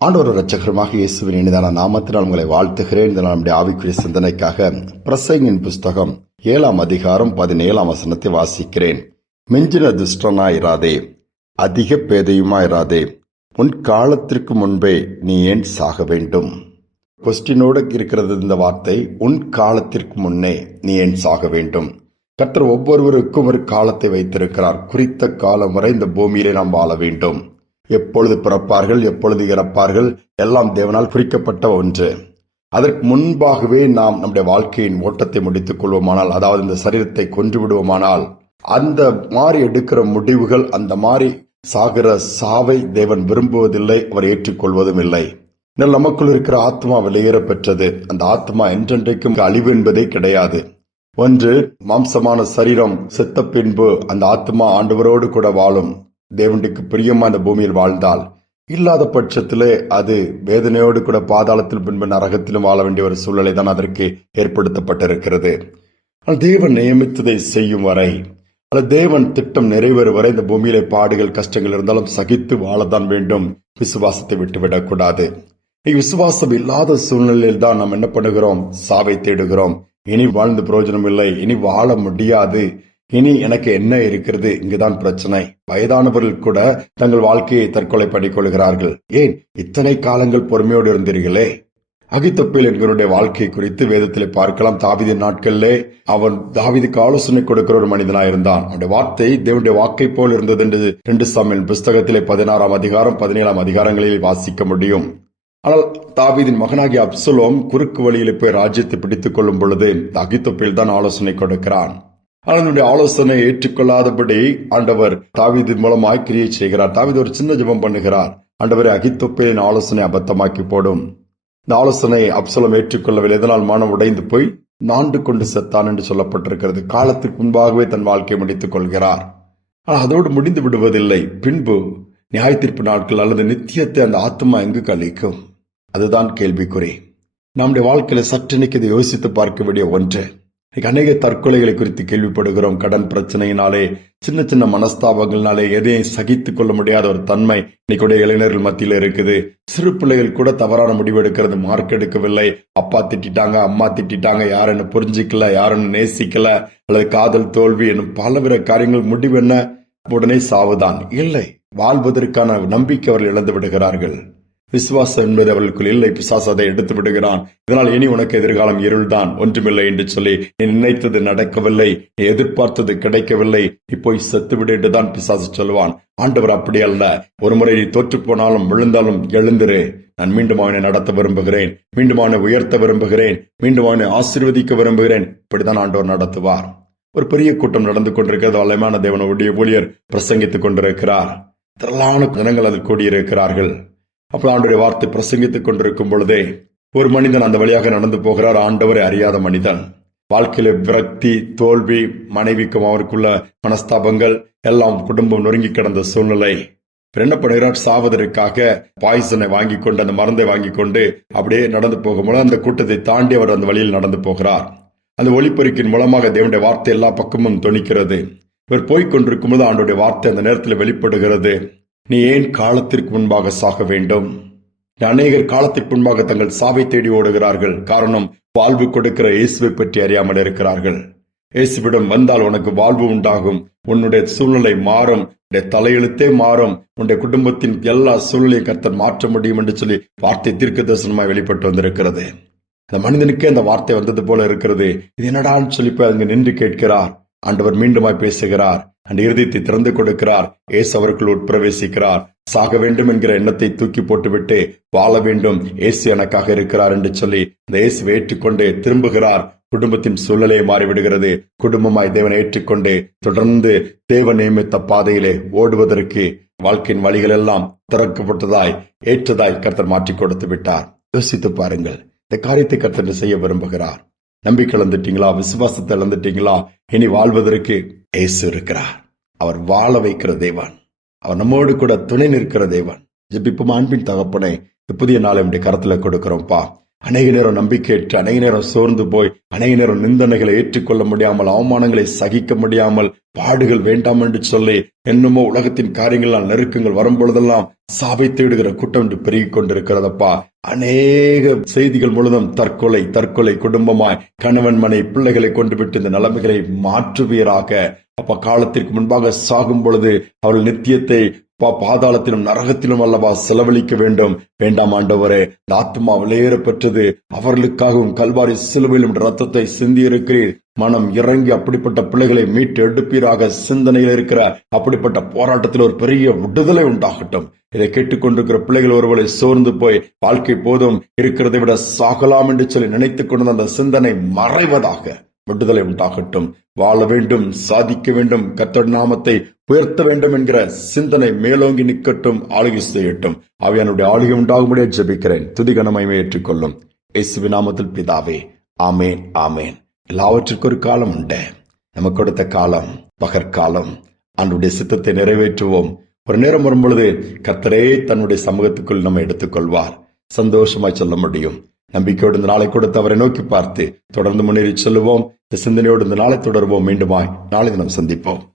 ஆண்டவர் ரட்சகரமாக இயேசுவின் இனிதான நாமத்தினால் உங்களை வாழ்த்துகிறேன். இந்த நம்முடைய ஆவிக்குரிய சிந்தனைக்காக பிரசங்கின் புஸ்தகம் ஏழாம் அதிகாரம் பதினேழாம் வசனத்தை வாசிக்கிறேன். மிஞ்சின துஷ்டனாயிராதே அதிக பேதையுமாயிராதே உன் காலத்திற்கு முன்பே நீ ஏன் சாக வேண்டும்? கொஸ்டினோடு இருக்கிறது இந்த வார்த்தை உன் காலத்திற்கு முன்னே நீ ஏன் சாக வேண்டும்? கர்த்தர் ஒவ்வொருவருக்கும் ஒரு காலத்தை வைத்திருக்கிறார். குறித்த காலம் வரை இந்த பூமியிலே நாம் வாழ வேண்டும். எப்பொழுது பிறப்பார்கள் எப்பொழுது இறப்பார்கள் எல்லாம் தேவனால் குறிக்கப்பட்ட ஒன்று. அதற்கு முன்பாகவே நாம் நம்முடைய வாழ்க்கையின் ஓட்டத்தை முடித்துக் கொள்வோமானால் அதாவது இந்த சரீரத்தை கொன்று விடுவோமானால் அந்த மாதிரி எடுக்கிற முடிவுகள் அந்த மாதிரி சாகிற சாவை தேவன் விரும்புவதில்லை அவர் ஏற்றுக்கொள்வதும் இல்லை. நமக்குள் இருக்கிற ஆத்மா வெளியேற பெற்றது. அந்த ஆத்மா என்றென்றைக்கும் அழிவு என்பதே கிடையாது. ஒன்று மாம்சமான சரீரம் செத்த பின்பு அந்த ஆத்மா ஆண்டவரோடு கூட வாழும். தேவனுக்கு பிரியமா இந்த பூமியில் வாழ்ந்தால் இல்லாத பட்சத்திலே அது வேதனையோடு கூட பாதாளத்தில் பின்பு நரகத்திலும் வாழ வேண்டிய ஒரு சூழ்நிலை தான் அதற்கு ஏற்படுத்தப்பட்டிருக்கிறது. ஆனால் தேவன் நியமித்ததை செய்யும் வரை அல்ல தேவன் திட்டம் நிறைவேறும் வரை இந்த பூமியிலே பாடுகள் கஷ்டங்கள் இருந்தாலும் சகித்து வாழத்தான் வேண்டும். விசுவாசத்தை விட்டுவிடக்கூடாது விசுவாசம் இல்லாத சூழ்நிலையில் தான் நாம் என்ன பண்ணுகிறோம்? சாவை தேடுகிறோம். இனி வாழ்ந்து பிரயோஜனம் இல்லை. இனி வாழ முடியாது. இனி எனக்கு என்ன இருக்கிறது? இங்குதான் பிரச்சனை. வயதானவர்கள் கூட தங்கள் வாழ்க்கையை தற்கொலை பண்ணிக்கொள்கிறார்கள் ஏன்? இத்தனை காலங்கள் பொறுமையோடு இருந்தீர்களே. அகித்தப்பேல் என்கிறோட வாழ்க்கை குறித்து வேதத்தில் பார்க்கலாம். தாவிதின் நாட்களிலே அவன் தாவிதுக்கு ஆலோசனை கொடுக்கிற ஒரு மனிதனாக இருந்தான். அவனுடைய வார்த்தை தேவனுடைய வாக்கை போல் இருந்தது என்று ரெண்டு சாமியின் புஸ்தகத்திலே பதினாறாம் அதிகாரம் பதினேழாம் அதிகாரங்களில் வாசிக்க முடியும். ஆனால் தாவீதின் மகனாகிய அப்சுலோம் குறுக்கு வழியில் போய் ராஜ்யத்தை பிடித்துக் கொள்ளும் பொழுது அகித்தொப்பில் தான் ஆலோசனை கொடுக்கிறான். அவனுடைய ஆலோசனை ஏற்றுக்கொள்ளாதபடி ஆண்டவர் தாவிதின் மூலமாய் கிரியை செய்கிறார். தாவீது ஒரு சின்ன ஜபம் பண்ணுகிறார். ஆண்டவரை அகித்தொப்பிலின் ஆலோசனை அபத்தமாக்கி போடும். இந்த ஆலோசனை அப்சலம் ஏற்றுக்கொள்ளவில்லை. இதனால் மனம் உடைந்து போய் நாண்டு கொண்டு செத்தான் என்று சொல்லப்பட்டிருக்கிறது. காலத்துக்கு முன்பாகவே தன் வாழ்க்கையை முடித்துக் கொள்கிறார். ஆனால் அதோடு முடிந்து விடுவதில்லை. பின்பு நியாயத்தீர்ப்பு நாட்கள் அல்லது நித்தியத்தை அந்த ஆத்மா எங்கு கழிக்கும்? அதுதான் கேள்விக்குறி. நம்முடைய வாழ்க்கையில சற்று இதை யோசித்து பார்க்க வேண்டிய ஒன்று. இன்னைக்கு அநேக தற்கொலைகளை குறித்து கேள்விப்படுகிறோம். கடன் பிரச்சனையினாலே சின்ன சின்ன மனஸ்தாபங்கள்னாலே எதையும் சகித்து கொள்ள முடியாத ஒரு தன்மை இன்னைக்குடைய இளைஞர்கள் மத்தியில் இருக்குது. சிறு பிள்ளைகள் கூட தவறான முடிவு எடுக்கிறது மார்க் எடுக்கவில்லை. அப்பா திட்டாங்க அம்மா திட்டாங்க யாருன்னு புரிஞ்சிக்கல யாருன்னு நேசிக்கல அல்லது காதல் தோல்வி என்னும் பலவித காரியங்கள் முடிவு என்ன? உடனே சாவுதான். இல்லை. வாழ்வதற்கான நம்பிக்கை அவர்கள் இழந்து விடுகிறார்கள். விசுவாசம் என்பது அவர்களுக்குள் இல்லை. பிசாஸ் அதை எடுத்து விடுகிறான். இதனால் இனி உனக்கு எதிர்காலம் இருள்தான். ஒன்றுமில்லை என்று சொல்லி நீ நினைத்தது நடக்கவில்லை. நீ எதிர்பார்த்தது கிடைக்கவில்லை. நீ போய் செத்து என்றுதான் பிசாசு சொல்லுவான். ஆண்டவர் அப்படி அல்ல. ஒரு முறை நீ தோற்று போனாலும் விழுந்தாலும் எழுந்திரு. நான் மீண்டும் அவனை நடத்த விரும்புகிறேன். மீண்டும் அவனை உயர்த்த விரும்புகிறேன். மீண்டும் அவனை ஆசீர்வதிக்க விரும்புகிறேன். இப்படிதான் ஆண்டவர் நடத்துவார். ஒரு பெரிய கூட்டம் நடந்து கொண்டிருக்கிறது. வல்லமான தேவனுடைய ஊழியர் பிரசங்கித்துக் கொண்டிருக்கிறார். திரளான ஜனங்கள் அதில் கூடியிருக்கிறார்கள். அப்போ ஆண்டுடைய வார்த்தை பிரசங்கித்துக் கொண்டிருக்கும் பொழுதே ஒரு மனிதன் அந்த வழியாக நடந்து போகிறார். ஆண்டவரை அறியாத மனிதன். வாழ்க்கையில விரக்தி தோல்வி மனைவிக்கும் அவருக்குள்ள மனஸ்தாபங்கள் எல்லாம் குடும்பம் நொறுங்கி கிடந்த சூழ்நிலை. என்ன பண்ணுகிறார்? சாவதற்காக பாய்சனை வாங்கி கொண்டு அந்த மருந்தை வாங்கி கொண்டு அப்படியே நடந்து போகும்போது அந்த கூட்டத்தை தாண்டி அவர் அந்த வழியில் நடந்து போகிறார். அந்த ஒளிப்பெருக்கின் மூலமாக தேவனுடைய வார்த்தை எல்லா பக்கமும் துணிக்கிறது இவர் போய்க் கொண்டிருக்கும் போது ஆண்டுடைய வார்த்தை அந்த நேரத்தில் வெளிப்படுகிறது. நீ ஏன் காலத்திற்கு முன்பாக சாக வேண்டும்? அநேகர் காலத்திற்கு முன்பாக தங்கள் சாவை தேடி ஓடுகிறார்கள். காரணம் வாழ்வு கொடுக்கிற இயேசுவை பற்றி அறியாமல் இருக்கிறார்கள். இயேசுவிடம் வந்தால் உனக்கு வாழ்வு உண்டாகும். உன்னுடைய சூழ்நிலை மாறும். உன்னுடைய தலையெழுத்தே மாறும். உன்னுடைய குடும்பத்தின் எல்லா சூழ்நிலையும் கர்த்தர் மாற்ற முடியும் என்று சொல்லி வார்த்தை தீர்க்க தரிசனமாய் வெளிப்பட்டு வந்திருக்கிறது. அந்த மனிதனுக்கே அந்த வார்த்தை வந்தது போல இருக்கிறது. இது என்னடான்னு சொல்லி போய் அங்கு நின்று கேட்கிறார். ஆண்டவர் மீண்டுமாய் பேசுகிறார். அந்த இருதயத்தை திறந்து கொடுக்கிறார். ஏசு அவருக்குள் உட்பிரவேசிக்கிறார். சாக வேண்டும் என்கிற எண்ணத்தை தூக்கி போட்டுவிட்டு வாழ வேண்டும். ஏசு எனக்காக இருக்கிறார் என்று சொல்லி அந்த இயேசு ஏற்றுக்கொண்டு திரும்புகிறார். குடும்பத்தின் சூழ்நிலையை மாறிவிடுகிறது. குடும்பமாய் தேவனை ஏற்றுக்கொண்டு தொடர்ந்து தேவ நியமித்த பாதையிலே ஓடுவதற்கு வாழ்க்கையின் வழிகள் எல்லாம் திறக்கப்பட்டதாய் ஏற்றதாய் கர்த்தர் மாற்றி கொடுத்து விட்டார். யோசித்து பாருங்கள். இந்த காரியத்தை கர்த்தர் செய்ய விரும்புகிறார். நம்பிக்கை இழந்துட்டீங்களா? விசுவாசத்தை இழந்துட்டீங்களா? இனி வாழ்வதற்கு ஏசு இருக்கிறார். அவர் வாழ வைக்கிற தேவன். அவர் நம்மோடு கூட துணை நிற்கிற தேவன். ஜபிப்பும்? அன்பின் தகப்பனை இந்த புதிய நாளை நம்முடைய கருத்துல கொடுக்கிறோம்ப்பா. அநேக நேரம் நம்பிக்கையற்று அநேக நேரம் சோர்ந்து போய் அநேக நேரம் நிந்தனைகளை ஏற்றுக்கொள்ள முடியாமல் அவமானங்களை சகிக்க முடியாமல் பாடுகள் வேண்டாம் என்று சொல்லி என்னமோ உலகத்தின் காரியங்களால் நெருக்கங்கள் வரும் பொழுதெல்லாம் சாவை தேடுகிற கூட்டம் என்று பெருகிக் கொண்டிருக்கிறதப்பா அநேக செய்திகள் முழுதும் தற்கொலை தற்கொலை குடும்பமாய் கணவன் மனை பிள்ளைகளை கொண்டு விட்டு இந்த நிலைமைகளை மாற்றுவீராக. அப்ப காலத்திற்கு முன்பாக சாகும் பொழுது அவர்கள் நித்தியத்தை பாதாளத்திலும் நரகத்திலும் அல்லவா செலவழிக்க வேண்டும். வேண்டாம் ஆண்டவரே இந்த ஆத்மா விலையேற பெற்றது அவர்களுக்காகவும் கல்வாரி சிலுவையிலும் ரத்தத்தை சிந்தி இருக்கிறீர் மனம் இறங்கி அப்படிப்பட்ட பிள்ளைகளை மீட்டு எடுப்பீராக. சிந்தனையில் இருக்கிற அப்படிப்பட்ட போராட்டத்தில் ஒரு பெரிய விடுதலை உண்டாகட்டும். இதை கேட்டுக்கொண்டிருக்கிற பிள்ளைகள் ஒருவரை சோர்ந்து போய் வாழ்க்கை போதும் இருக்கிறதை விட சாகலாம் என்று சொல்லி நினைத்துக் கொண்டு அந்த சிந்தனை மறைவதாக விடுதலை உண்டாகட்டும். வாழ வேண்டும் சாதிக்க வேண்டும். கத்தர் நாமத்தை உயர்த்த வேண்டும் என்கிற சிந்தனை மேலோங்கி நிற்கட்டும் ஆளுகை செய்யட்டும். அவையானுடைய ஆளுகை உண்டாகும்படியே ஜெபிக்கிறேன். துதிகணமைமை ஏற்றுக்கொள்ளும். இயேசுவின் நாமத்தில் பிதாவே ஆமேன் ஆமேன். எல்லாவற்றிற்கும் ஒரு காலம் உண்டு. நமக்கு கொடுத்த காலம் பகற்காலம். அன்றைய சித்தத்தை நிறைவேற்றுவோம். ஒரு நேரம் வரும்பொழுது கத்தரே தன்னுடைய சமூகத்துக்குள் நம்ம எடுத்துக்கொள்வார். சந்தோஷமாய் சொல்ல முடியும். நம்பிக்கையோடு இந்த நாளை கொடுத்து அவரை நோக்கி பார்த்து தொடர்ந்து முன்னேறி செல்லுவோம். இந்த சிந்தனையோடு இந்த நாளை தொடர்வோம். மீண்டுமாய் நாளை தினம் சந்திப்போம்.